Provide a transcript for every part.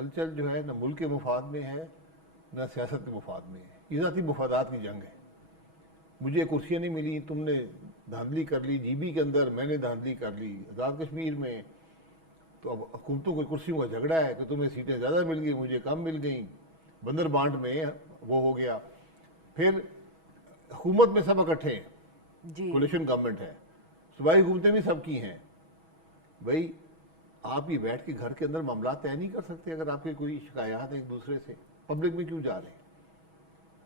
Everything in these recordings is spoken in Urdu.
ہلچل جو ہے نہ ملک کے مفاد میں ہے نہ سیاست کے مفاد میں ہے، یہ ذاتی مفادات کی جنگ ہے. مجھے کرسیاں نہیں ملی، تم نے دھاندلی کر لی، جی بی کے اندر میں نے دھاندلی کر لی، آزاد کشمیر میں تو اب حکومتوں کو کرسیوں کا جھگڑا ہے کہ تمہیں سیٹیں زیادہ مل گئی مجھے کم مل گئیں. بندر بانٹ میں وہ ہو گیا. پھر حکومت میں سب اکٹھے ہیں، جی کولیشن گورنمنٹ ہے، صوبائی حکومتیں بھی سب کی ہیں. بھائی آپ یہ بیٹھ کے گھر کے اندر معاملات طے نہیں کر سکتے؟ اگر آپ کے کوئی شکایات ہیں ایک دوسرے سے، پبلک میں کیوں جا رہے ہیں؟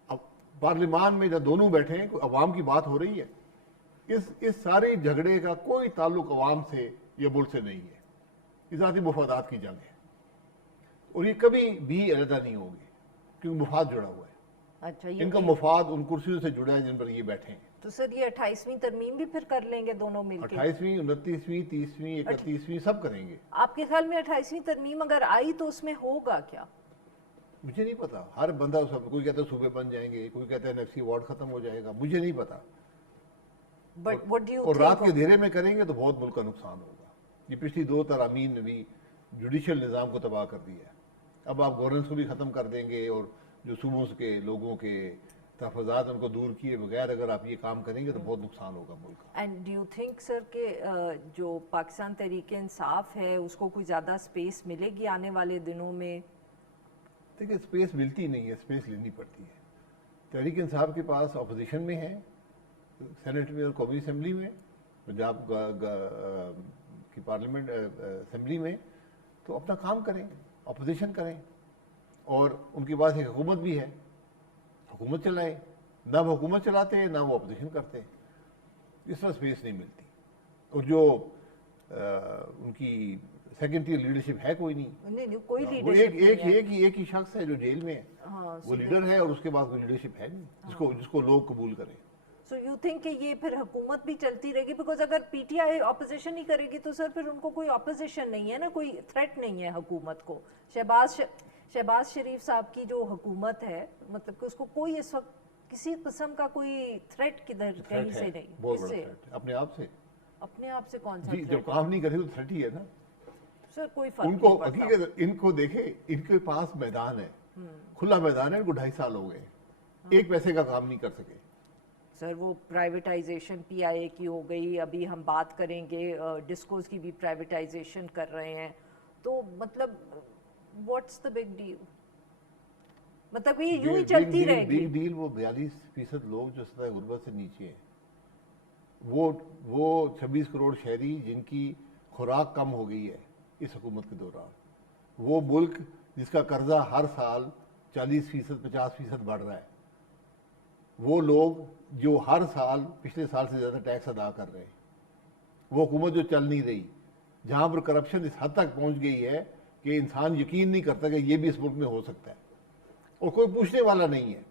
اب پارلیمان میں جب دونوں بیٹھے ہیں عوام کی بات ہو رہی ہے. اس سارے جھگڑے کا کوئی تعلق عوام سے یا ملک سے نہیں ہے، یہ ذاتی مفادات کی جنگ ہے. اور یہ کبھی بھی علیحدہ نہیں ہوگی کیونکہ مفاد جڑا ہوا ہے. اچھا، ان کا مفاد ان کرسیوں سے جڑا ہے جن پر یہ بیٹھے ہیں. تو سر یہ 28ویں ترمیم بھی پھر کر لیں گے دونوں مل کے؟ 28ویں 29ویں 30ویں 31ویں سب کریں گے. آپ کے خیال میں 28ویں ترمیم اگر آئی تو اس میں ہوگا کیا؟ مجھے نہیں پتا، ہر بندہ کوئی کہتا ہے صوبے بن جائیں گے، کوئی کہتا ہے نیفسی وارڈ ختم ہو جائے گا، مجھے نہیں پتا. اور رات کے اندھیرے میں کریں گے تو بہت ملک کا نقصان ہوگا. یہ پچھلی 2 ترامیم نے بھی جوڈیشل نظام کو تباہ کر دیا ہے. اب آپ گورننس کو بھی ختم کر دیں گے اور جو صوبوں کے لوگوں کے تحفظات ان کو دور کیے بغیر اگر آپ یہ کام کریں گے تو بہت نقصان ہوگا ملک کا. اینڈ ڈو یو تھنک سر کہ جو پاکستان تحریک انصاف ہے اس کو کوئی زیادہ سپیس ملے گی آنے والے دنوں میں؟ دیکھیں اسپیس ملتی نہیں ہے، اسپیس لینی پڑتی ہے. تحریک انصاف کے پاس اپوزیشن میں ہے، سینٹ میں اور قومی اسمبلی میں، پنجاب کی پارلیمنٹ اسمبلی میں، تو اپنا کام کریں، اپوزیشن کریں. اور ان کے پاس ایک حکومت بھی ہے، حکومت چلائیں. نہ وہ حکومت چلاتے ہیں نہ وہ اپوزیشن کرتے ہیں، اس طرح اسپیس نہیں ملتی. اور جو ان کی سیکنڈ ٹیئر لیڈرشپ ہے کوئی نہیں، کوئی وہ لیڈرشپ ایک ہی شخص ہے جو جیل میں ہے، وہ لیڈر ہے، اور اس کے بعد کوئی لیڈرشپ ہے نہیں جس کو لوگ قبول کریں. سو یو تھنک کہ یہ پھر حکومت بھی چلتی رہے گی؟ بیکاز اگر پی ٹی آئی اپوزیشن ہی کرے گی تو سر پھر ان کو کوئی اپوزیشن نہیں ہے نا، کوئی تھریٹ نہیں ہے حکومت کو. شہباز شریف صاحب کی جو حکومت ہے مطلب کہ اس کو کوئی اس وقت کسی قسم کا کوئی تھریٹ کدھر کہیں سے نہیں. بہت بڑا تھریٹ اپنے آپ سے. اپنے آپ سے کون سا جی جب کام نہیں کرے تو تھریٹ ہی ہے نا. سر کوئی فرق ان کو نہیں پڑتا. حقیقت ان کو دیکھیں، ان کے پاس میدان ہے، کھلا میدان ہے. ان کو 2.5 سال ہو گئے، ایک پیسے کا کام نہیں کر سکے. سر وہ پرائیویٹائزیشن پی آئی اے کی ہو گئی، ابھی ہم بات کریں گے ڈسکوز کی بھی پرائیویٹائزیشن کر رہے ہیں. تو مطلب واٹس دا بگ ڈیل؟ مطلب یہ یوں ہی چلتی رہے گی؟ بگ ڈیل وہ 42% لوگ جو سطح غربت سے نیچے ہیں، وہ 26 کروڑ شہری جن کی خوراک کم ہو گئی ہے اس حکومت کے دوران، وہ ملک جس کا قرضہ ہر سال 40% 50% بڑھ رہا ہے، وہ لوگ جو ہر سال پچھلے سال سے زیادہ ٹیکس ادا کر رہے ہیں، وہ حکومت جو چل نہیں رہی، جہاں پر کرپشن اس حد تک پہنچ گئی ہے کہ انسان یقین نہیں کرتا کہ یہ بھی اس ملک میں ہو سکتا ہے، اور کوئی پوچھنے والا نہیں ہے.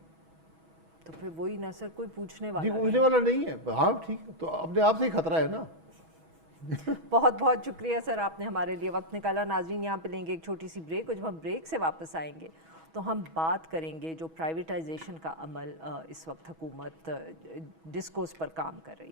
تو پھر وہی نا سر، کوئی پوچھنے جی والا پوچھنے والا نہیں ہے. ہاں ٹھیک ہے، تو اپنے آپ سے ہی خطرہ ہے نا. بہت بہت شکریہ سر، آپ نے ہمارے لیے وقت نکالا. ناظرین یہاں پہ لیں گے ایک چھوٹی سی بریک، اور جب ہم بریک سے واپس آئیں گے تو ہم بات کریں گے جو پرائیویٹائزیشن کا عمل اس وقت حکومت ڈسکوز پر کام کر رہی ہے.